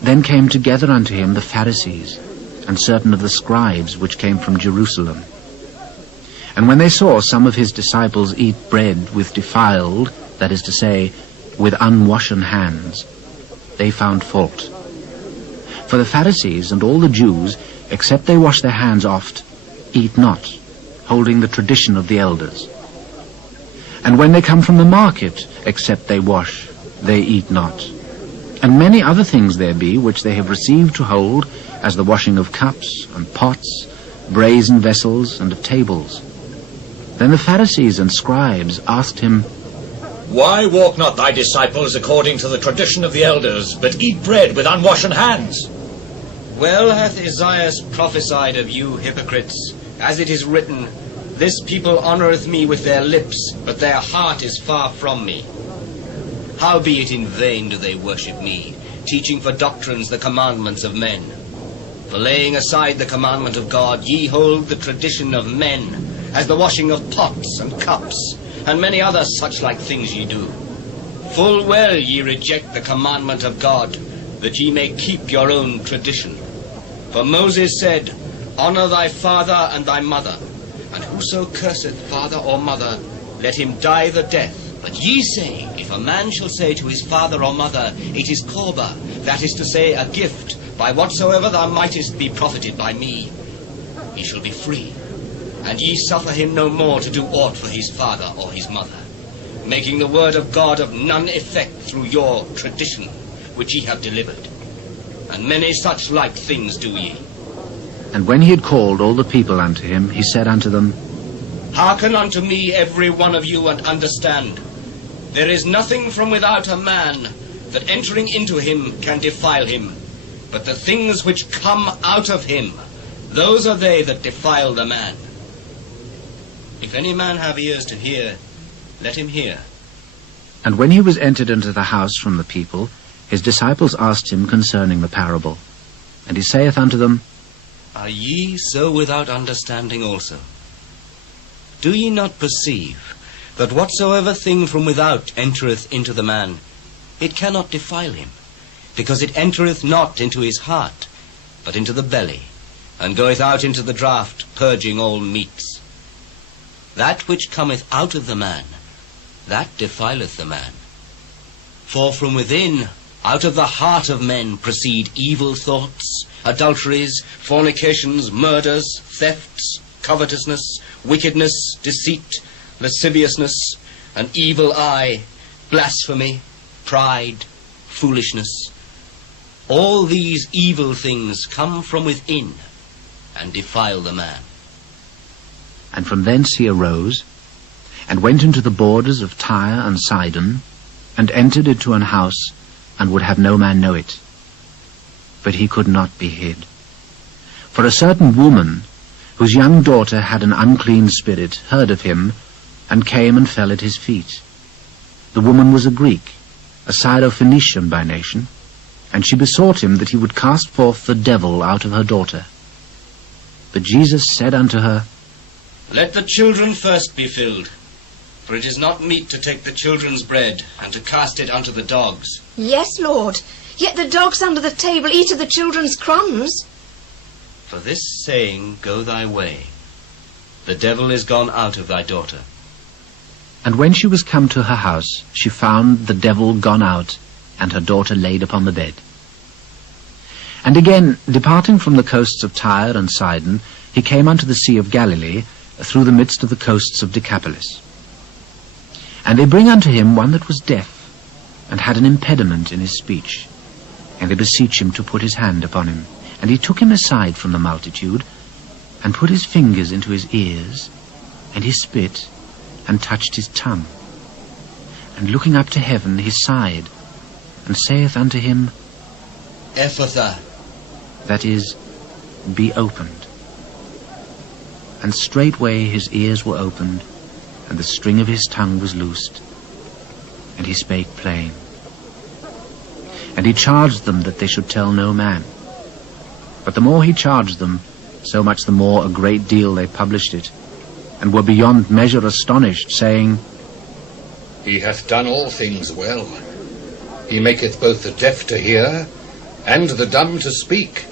Then came together unto him the Pharisees, and certain of the scribes which came from Jerusalem. And when they saw some of his disciples eat bread with defiled, that is to say, with unwashen hands, they found fault. For the Pharisees and all the Jews, except they wash their hands oft, eat not, holding the tradition of the elders. And when they come from the market, except they wash, they eat not. And many other things there be which they have received to hold, as the washing of cups and pots, brazen vessels, and of tables. Then the Pharisees and scribes asked him, Why walk not thy disciples according to the tradition of the elders, but eat bread with unwashen hands? Well hath Esaias prophesied of you, hypocrites, as it is written, This people honoureth me with their lips, but their heart is far from me. Howbeit in vain do they worship me, teaching for doctrines the commandments of men. For laying aside the commandment of God, ye hold the tradition of men, as the washing of pots and cups, and many other such like things ye do. Full well ye reject the commandment of God, that ye may keep your own tradition. For Moses said, Honour thy father and thy mother, and whoso curseth father or mother, let him die the death. But ye say, if a man shall say to his father or mother, It is korba, that is to say, a gift, by whatsoever thou mightest be profited by me, he shall be free. And ye suffer him no more to do aught for his father or his mother, making the word of God of none effect through your tradition, which ye have delivered. And many such like things do ye. And when he had called all the people unto him, he said unto them, Hearken unto me every one of you, and understand. There is nothing from without a man, that entering into him can defile him. But the things which come out of him, those are they that defile the man. If any man have ears to hear, let him hear. And when he was entered into the house from the people, his disciples asked him concerning the parable. And he saith unto them, Are ye so without understanding also? Do ye not perceive that whatsoever thing from without entereth into the man, it cannot defile him, because it entereth not into his heart, but into the belly, and goeth out into the draught, purging all meats? That which cometh out of the man, that defileth the man. For from within, out of the heart of men proceed evil thoughts, adulteries, fornications, murders, thefts, covetousness, wickedness, deceit, lasciviousness, an evil eye, blasphemy, pride, foolishness. All these evil things come from within and defile the man. And from thence he arose, and went into the borders of Tyre and Sidon, and entered into an house, and would have no man know it. But he could not be hid. For a certain woman, whose young daughter had an unclean spirit, heard of him, and came and fell at his feet. The woman was a Greek, a Syrophoenician by nation, and she besought him that he would cast forth the devil out of her daughter. But Jesus said unto her, Let the children first be filled, for it is not meet to take the children's bread and to cast it unto the dogs. Yes, Lord, yet the dogs under the table eat of the children's crumbs. For this saying, go thy way. The devil is gone out of thy daughter. And when she was come to her house, she found the devil gone out, and her daughter laid upon the bed. And again, departing from the coasts of Tyre and Sidon, he came unto the sea of Galilee, through the midst of the coasts of Decapolis. And they bring unto him one that was deaf, and had an impediment in his speech. And they beseech him to put his hand upon him. And he took him aside from the multitude, and put his fingers into his ears, and he spit, and touched his tongue. And looking up to heaven, he sighed, and saith unto him, Ephphatha, that is, be opened. And straightway his ears were opened, and the string of his tongue was loosed, and he spake plain. And he charged them that they should tell no man. But the more he charged them, so much the more a great deal they published it, and were beyond measure astonished, saying, He hath done all things well. He maketh both the deaf to hear, and the dumb to speak,